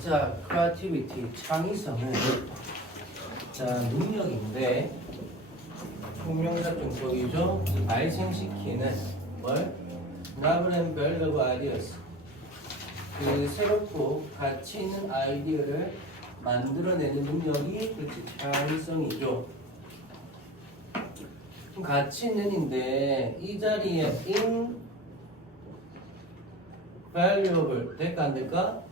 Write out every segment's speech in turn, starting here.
자, creativity, 창의성은 자, 능력인데 형용사 중법이죠. 발생시키는 뭘? novel and valuable ideas. 그 새롭고 가치 있는 아이디어를 만들어내는 능력이 그렇지 창의성이죠. 가치 있는인데 이 자리에 invaluable 될까 안 될까?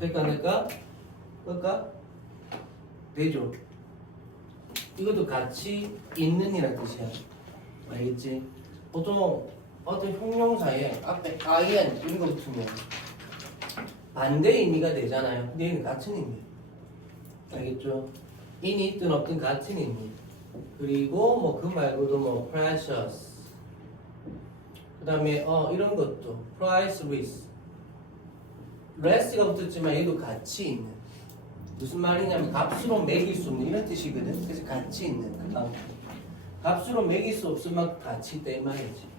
될까 안 될까? 될까? 되죠. 이것도 가치 있는이라는 뜻이야. 알겠지? 보통 어떤 형용사에 앞에 in 이런 거 붙으면 반대 의미가 되잖아요. 근데 얘는 같은 의미. 알겠죠? in이 있든 없든 같은 의미. 그리고 뭐 그 말고도 뭐 precious. 그 다음에 이런 것도 priceless. less가 붙었지만 얘도 가치 있는. 무슨 말이냐면 값으로 매길 수 없는 이런 뜻이거든. 그래서 가치 있는. 값으로 매길 수 없을 만큼 가치 있다 이 말이지.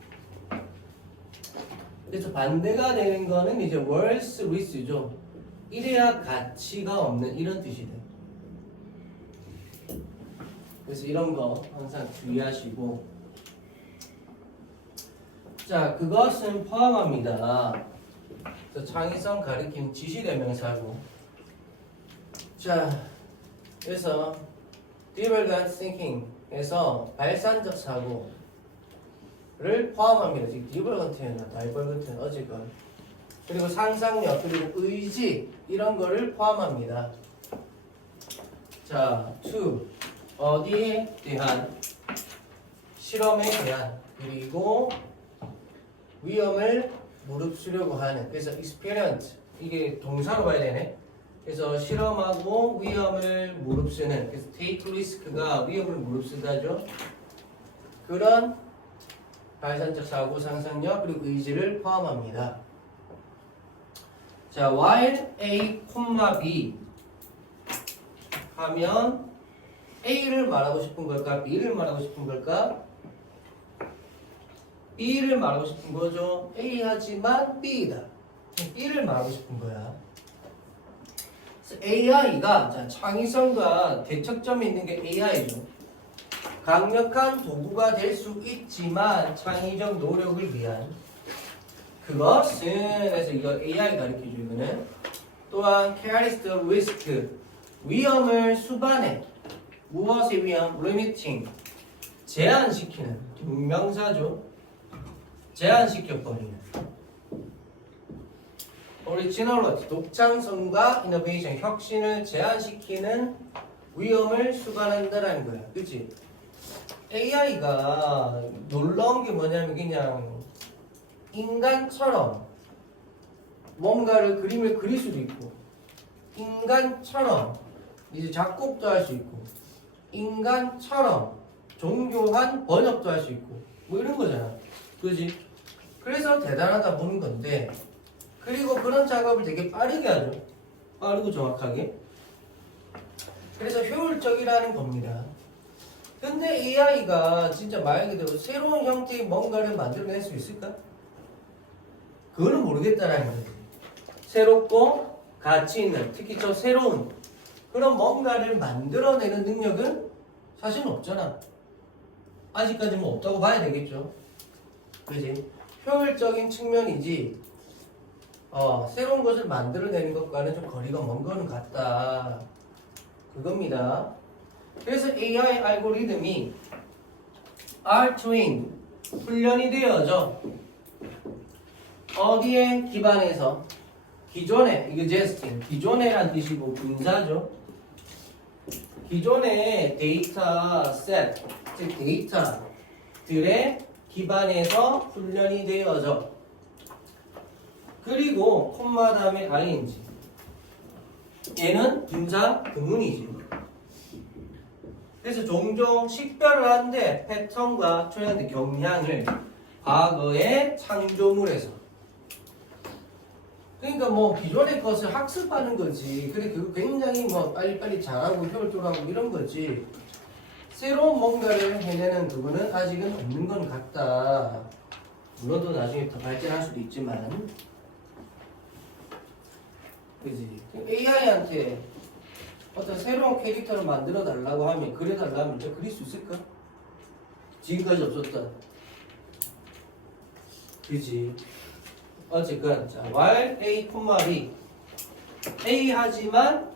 그래서 반대가 되는 거는 이제 worthless죠. 이래야 가치가 없는 이런 뜻이 돼. 그래서 이런 거 항상 주의하시고. 자, 그것은 포함합니다. 창의성 가리키는 지시대명사고. 자, 그래서 divergent thinking에서 발산적 사고를 포함합니다. 지금 divergent나 divergent는 어제건. 그리고 상상력 그리고 의지 이런 거를 포함합니다. 자, to 어디에 대한 실험에 대한 그리고 위험을 무릅쓰려고 하는. 그래서 experiment 이게 동사로 봐야 되네. 그래서 실험하고 위험을 무릅쓰는. 그래서 take risk가 위험을 무릅쓰다죠. 그런 발산적 사고, 상상력 그리고 의지를 포함합니다. 자, while A, B 하면 A를 말하고 싶은 걸까? B를 말하고 싶은 걸까? B를 말하고 싶은 거죠. A 하지만 B이다. B를 말하고 싶은 거야. AI가 자, 창의성과 대척점에 있는 게 AI죠. 강력한 도구가 될 수 있지만 창의적 노력을 위한 그것은 그래서 이거 AI 가르쳐줘 이거는 또한 carries the risk 위험을 수반해 무엇의 위험? limiting 제한시키는 명사죠. 제한시켜버리는 오리지널리티 독창성과 이노베이션 혁신을 제한시키는 위험을 수반한다라는 거야. 그치? AI가 놀라운 게 뭐냐면 그냥 인간처럼 뭔가를 그림을 그릴 수도 있고 인간처럼 이제 작곡도 할 수 있고 인간처럼 정교한 번역도 할 수 있고 뭐 이런 거잖아. 그지? 그래서 대단하다 보는 건데 그리고 그런 작업을 되게 빠르게 하죠. 빠르고 정확하게. 그래서 효율적이라는 겁니다. 근데 AI가 진짜 말 그대로 새로운 형태의 뭔가를 만들어낼 수 있을까? 그거는 모르겠다라는 거지. 새롭고 가치 있는, 특히 저 새로운 그런 뭔가를 만들어내는 능력은 사실은 없잖아. 아직까지 뭐 없다고 봐야 되겠죠. 그지? 효율적인 측면이지 새로운 것을 만들어내는 것과는 좀 거리가 먼 거는 같다. 그겁니다. 그래서 AI 알고리즘이 R-trained 훈련이 되어져 어디에 기반해서 기존에 existing 기존에란 뜻이고 분사죠. 기존의 데이터 셋, 즉 데이터들에 기반해서 훈련이 되어져 그리고 콤마 다음에 ing 얘는 분사 근문이지. 그래서 종종 식별을 하는데 패턴과 초래하는 경향을 과거의 창조물에서 그러니까 뭐 기존의 것을 학습하는 거지. 그래 그거 굉장히 뭐 빨리빨리 잘하고 효율적으로 이런 거지. 새로운 뭔가를 해내는 그거는 아직은 없는 건 같다. 물론 또 나중에 더 발전할 수도 있지만 그지? AI한테 어떤 새로운 캐릭터를 만들어 달라고 하면 그려달라면 저 그릴 수 있을까? 지금까지 없었다. 그지? 어쨌건 자 while A, B A 하지만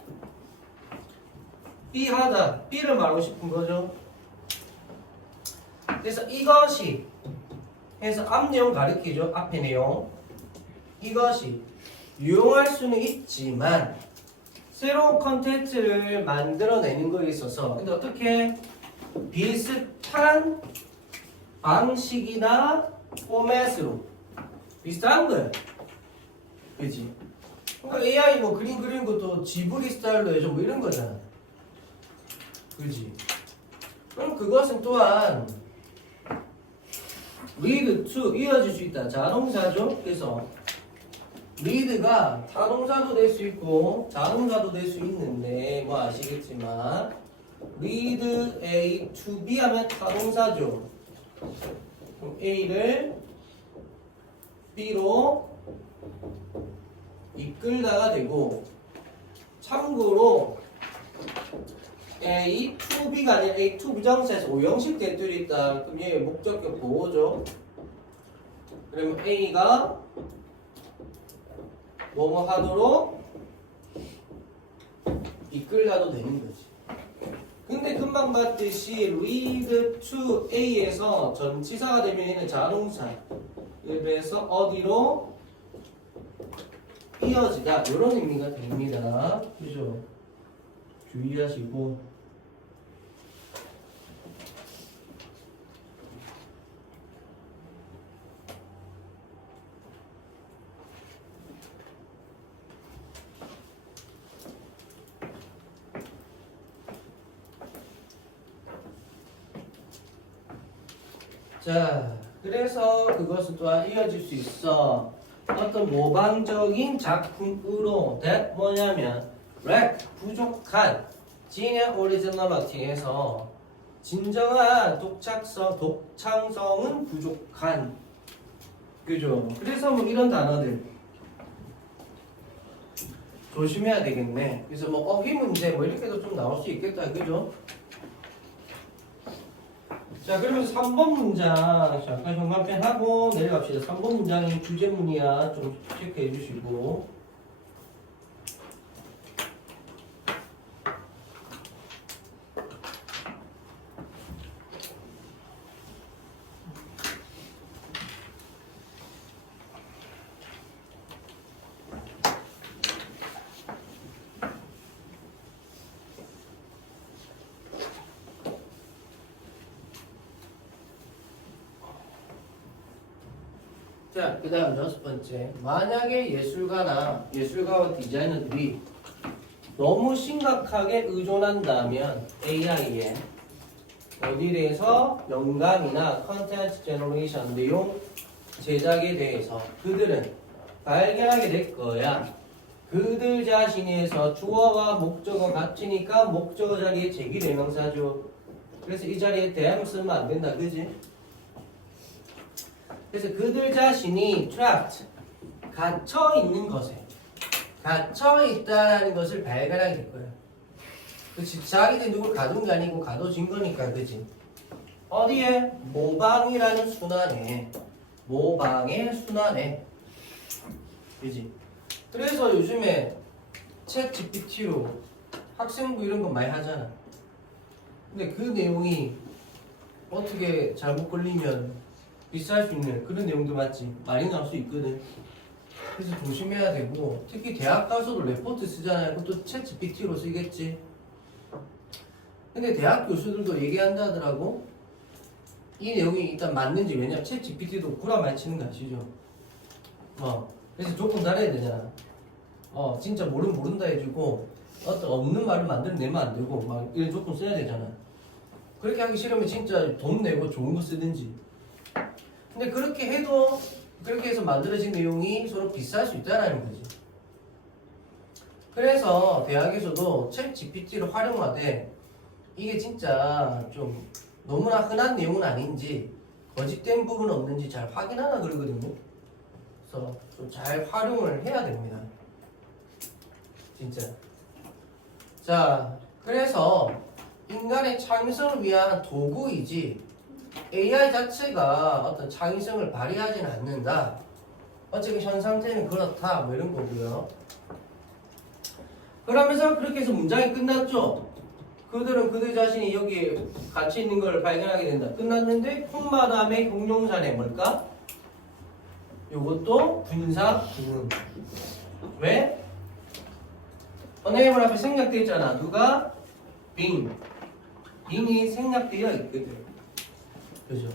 B 하다 B를 말하고 싶은 거죠. 그래서 이것이 해서 앞 내용 가리키죠. 앞에 내용 이것이 유용할 수는 있지만 새로운 컨텐츠를 만들어내는 거에 있어서 근데 어떻게 비슷한 방식이나 포맷으로 비슷한 거야. 그치? 그러니까 AI 뭐 그림 그리는 것도 지브리 스타일로 해줘 뭐 이런 거잖아. 그치? 그럼 그것은 또한 lead to 이어질 수 있다. 자동사죠. 그래서 lead가 타동사도 될 수 있고 자동사도 될 수 있는데 뭐 아시겠지만 lead A to B 하면 타동사죠. 그럼 A를 B로 이끌다가 되고 참고로 A to B가 아니라 A to 부정사에서 오형식 대줄이 있다. 그럼 얘 목적격 보호죠. 그러면 A가 뭐뭐 하도록 이끌다도 되는 거지. 근데 금방 봤듯이 lead to A에서 전치사가 되면 얘는 자동사. 그래서 어디로 이어지다 이런 의미가 됩니다. 그죠? 주의하시고. 자, 그래서 그것은 또한 이어질 수 있어. 어떤 모방적인 작품으로 that 뭐냐면 lack 부족한 진의 오리지널리티에서 진정한 독창성은 부족한. 그죠? 그래서 뭐 이런 단어들 조심해야 되겠네. 그래서 뭐 어휘 문제 뭐 이렇게도 좀 나올 수 있겠다. 그죠? 자, 그러면서 3번 문장 잠깐 형광펜 하고 내려갑시다. 3번 문장이 주제문이야. 좀 체크해 주시고. 자, 그 다음 6번째. 만약에 예술가와 디자이너들이 너무 심각하게 의존한다면 AI에 어디에 대해서 영감이나 컨텐츠 제너레이션 내용 제작에 대해서 그들은 발견하게 될 거야. 그들 자신에서 주어와 목적어 같으니까 목적어 자리에 제기대명사죠. 그래서 이 자리에 대함 쓰면 안 된다. 그지? 그래서 그들 자신이 trapped, 갇혀 있는 것에 갇혀 있다는 것을 발견하게 될 거야. 그치? 자기들이 누굴 가둔 게 아니고 가둬진 거니까, 그치? 어디에? 모방이라는 순환에, 모방의 순환에, 그치? 그래서 요즘에 챗 GPT로 학생부 이런 거 많이 하잖아. 근데 그 내용이 어떻게 잘못 걸리면 비쌀 수 있는 그런 내용도 맞지? 많이 나올 수 있거든. 그래서 조심해야 되고, 특히 대학 가서도 레포트 쓰잖아요. 그것도 챗 GPT로 쓰겠지. 근데 대학 교수들도 얘기한다 하더라고. 이 내용이 일단 맞는지. 왜냐면 챗 GPT도 구라 많이 치는 거 아시죠? 그래서 조건 달아야 되잖아. 진짜 모른다 해주고 어떤 없는 말을 만들어내면 안 되고 막 이런 조건 써야 되잖아. 그렇게 하기 싫으면 진짜 돈 내고 좋은 거 쓰든지. 근데 그렇게 해도 그렇게 해서 만들어진 내용이 서로 비쌀 수 있다는 거지. 그래서 대학에서도 챗 GPT를 활용하되 이게 진짜 좀 너무나 흔한 내용은 아닌지 거짓된 부분 없는지 잘 확인하나 그러거든요. 그래서 좀 잘 활용을 해야 됩니다. 진짜. 자, 그래서 인간의 창의성을 위한 도구이지 AI 자체가 어떤 창의성을 발휘하지는 않는다. 어쨌든 현 상태는 그렇다. 뭐 이런 거고요. 그러면서 그렇게 해서 문장이 끝났죠. 그들은 그들 자신이 여기 같이 있는 걸 발견하게 된다. 끝났는데 콤마 다음에 형용사네 뭘까? 요것도 분사 구문. 왜? unable 앞에 생략되어 있잖아. 누가? being. being이 생략되어 있거든. 그죠?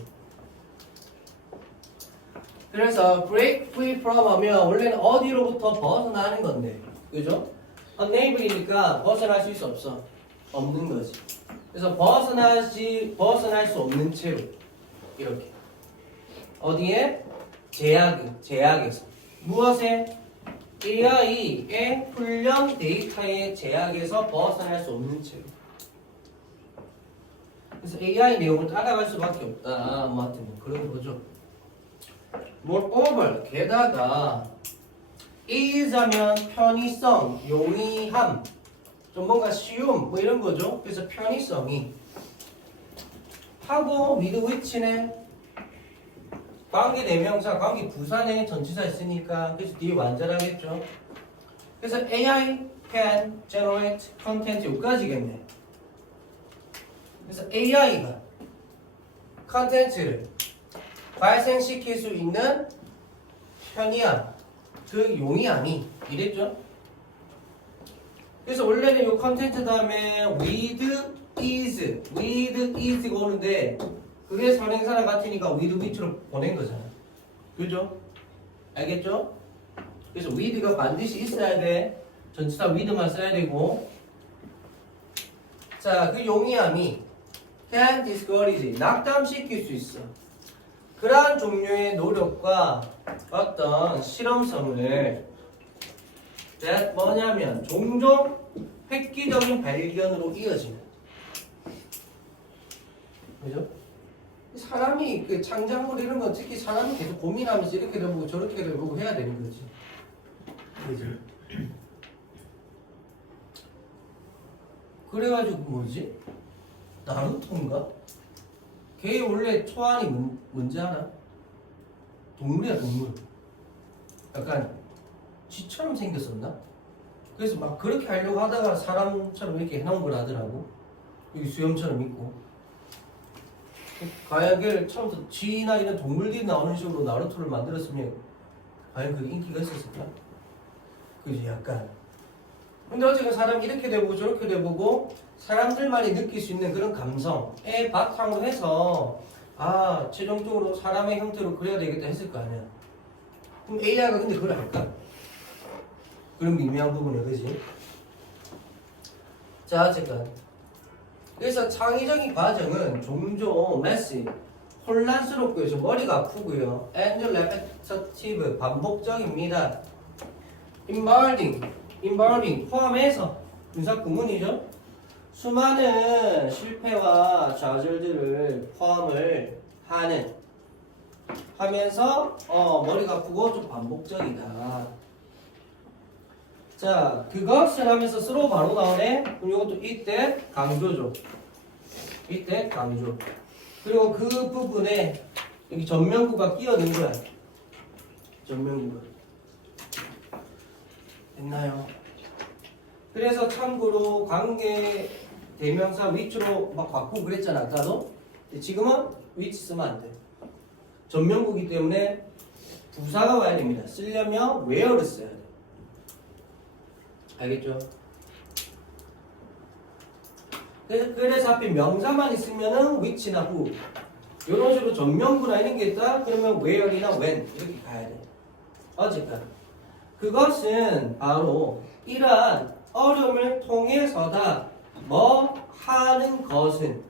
그래서 break free from 하면 원래는 어디로부터 벗어나는 건데. 그죠? unable이니까 벗어날 수 있어 없어? 없는 거지. 그래서 벗어날 수 없는 채로 이렇게 어디에? 제약에서. 무엇에? AI의 훈련 데이터의 제약에서 벗어날 수 없는 채로. 그래서 AI 내용을 따라갈 수밖에 없다. 뭐 하여튼 뭐 그런 거죠. Moreover, 게다가 is 하면 편의성, 용이함, 좀 뭔가 쉬움 뭐 이런 거죠. 그래서 편의성이 하고 with which네 관계 대명사, 관계 부사네 전치사 있으니까 그래서 뒤에 완전하겠죠. 그래서 AI can generate content 여기까지겠네. 그래서 AI가 컨텐츠를 발생시킬 수 있는 편의함, 그 용이함이 이랬죠. 그래서 원래는 이 컨텐츠 다음에 with is가 오는데 그게 선행사랑 같으니까 with which로 보낸 거잖아. 그죠? 알겠죠? 그래서 with가 반드시 있어야 돼. 전치사 with만 써야 되고. 자, 그 용이함이 can discourage, 낙담시킬 수 있어. 그러한 종류의 노력과 어떤 실험성을 that 뭐냐면 종종 획기적인 발견으로 이어지는. 그죠? 사람이 그 창작물 이런 건 특히 사람이 계속 고민하면서 이렇게 해보고 저렇게 해보고 해야 되는 거지. 그죠? 그래가지고 뭐지? 나루토인가? 걔 원래 초안이 뭔지 알아? 동물이야 동물. 약간 쥐처럼 생겼었나? 그래서 막 그렇게 하려고 하다가 사람처럼 이렇게 해놓은 걸 하더라고. 여기 수염처럼 있고. 과연 그 처음부터 쥐나 이런 동물들이 나오는 식으로 나루토를 만들었으면 과연 그게 인기가 있었을까? 그지 약간. 근데 어쨌든 사람이 이렇게 돼보고 저렇게 돼보고 사람들만이 느낄 수 있는 그런 감성에 바탕으로 해서 아 최종적으로 사람의 형태로 그려야 되겠다 했을 거 아니야. 그럼 AI가 근데 그걸 할까? 그런 미묘한 부분이야, 그지? 자, 어쨌든 그래서 창의적인 과정은 종종 메시 혼란스럽고요, 좀 머리가 아프고요, and repetitive 반복적입니다. involving 포함해서 분사 구문이죠. 수많은 실패와 좌절들을 포함을 하면서 머리가 아프고 좀 반복적이다. 자, 그것을 하면서 쓰로 바로 나오네. 그럼 이것도 이때 강조죠. 이때 강조. 그리고 그 부분에 여기 전면구가 끼어든 거야. 전면구가. 됐나요? 그래서 참고로 관계 대명사 which로 막 바꾸고 그랬잖아 아까도. 지금은 which 쓰면 안 돼. 전면구기 때문에 부사가 와야 됩니다. 쓰려면 where를 써야 돼. 알겠죠? 그래서 앞에 명사만 있으면은 which나 who 이런 식으로 전면구나 이런 게 있다. 그러면 where이나 when 이렇게 가야 돼. 어쨌든 그것은 바로 이러한 어려움을 통해서다. 뭐 하는 것은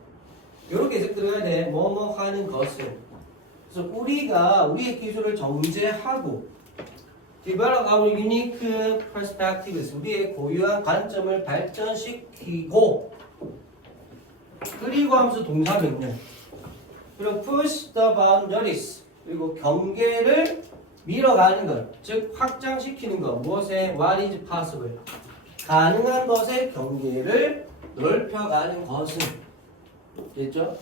이렇게 해석 들어야 돼. 뭐 하는 것은. 그래서 우리가 우리의 기술을 정제하고 develop our unique perspectives 우리의 고유한 관점을 발전시키고 그리고 하면서 동사 명령 그리고 push the boundaries 그리고 경계를 밀어가는 것, 즉 확장시키는 것 무엇에 what is possible 가능한 것의 경계를 넓혀가는 것은 됐죠?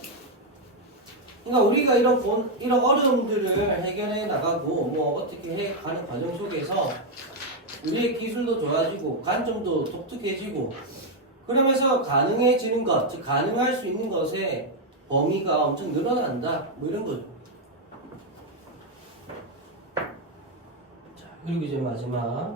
그러니까 우리가 이런 어려움들을 해결해 나가고 뭐 어떻게 해 가는 과정 속에서 우리의 기술도 좋아지고 관점도 독특해지고 그러면서 가능해지는 것, 즉 가능할 수 있는 것의 범위가 엄청 늘어난다. 뭐 이런 거죠. 자, 그리고 이제 마지막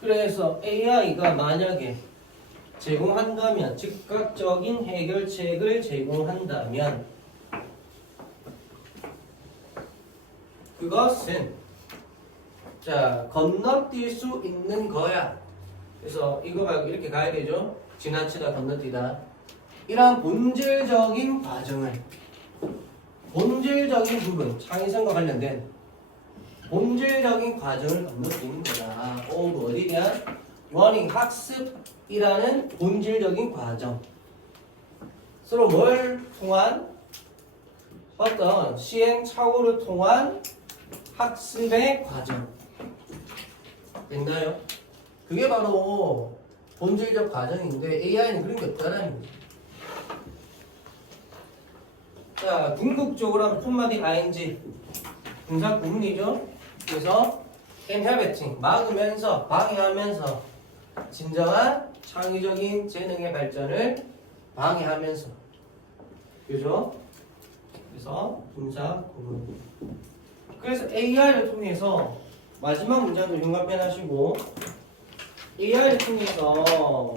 그래서 AI가 만약에 제공한다면 즉각적인 해결책을 제공한다면 그것은 자 건너뛸 수 있는 거야. 그래서 이거 말고 이렇게 가야 되죠. 지나치다 건너뛰다. 이러한 본질적인 과정을 본질적인 부분 창의성과 관련된 본질적인 과정을 건너뛰는 거다. 어디냐? 러닝 학습이라는 본질적인 과정. 서로 뭘 통한 어떤 시행착오를 통한 학습의 과정. 됐나요? 그게 바로 본질적 과정인데 AI는 그런 게 없다라는 거죠. 자, 궁극적으로 하면 폰마디 ing 분사 구문이죠. 그래서 inhibiting 막으면서 방해하면서 진정한 창의적인 재능의 발전을 방해하면서 그죠? 그래서 분사 구문. 그래서 AI를 통해서 마지막 문장도 흉감 빼하시고 AI를 통해서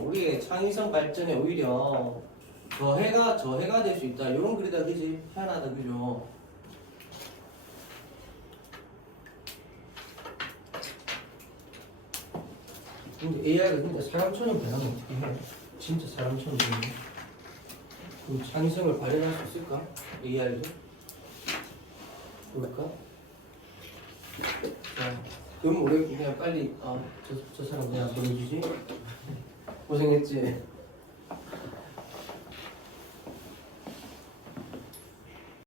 우리의 창의성 발전에 오히려 저해가 될 수 있다. 이런 글이다, 그지? 희한하다, 그죠? 근데 AI가 진짜 사람처럼 변하면 어떻게 해? 진짜 사람처럼 변해? 그럼 창의성을 발현할 수 있을까? AI도? 볼까? 자, 그럼 우리 그냥 빨리 저 사람 그냥 보내주지? 고생했지?